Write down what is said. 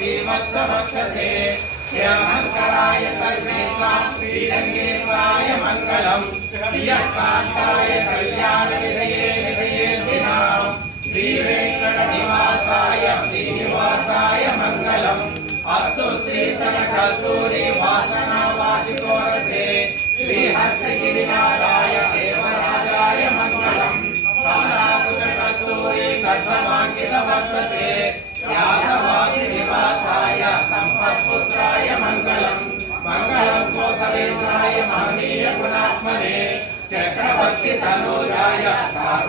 श्रीमत्सवक्षसे सर्वेषां श्रीरङ्गेशाय मङ्गलम् प्रियकान्ताय कल्याणनिधये निधयेऽर्थिनां श्रीवेङ्कटनिवासाय श्रीनिवासाय मङ्गलम् अस्तु श्रीसनकस्तूरी वासनावासिकोरसे श्रीहस्तगिरिनाथाय देवराजाय मङ्गलम् कमलाकुशकस्तूरी कथमाङ्कितवक्षसे यादवासिनिवासाय सम्पत्पुत्राय मङ्गलम् मङ्गलम् कोसलेन्द्राय महनीय गुणात्मने चक्रवर्ति तनो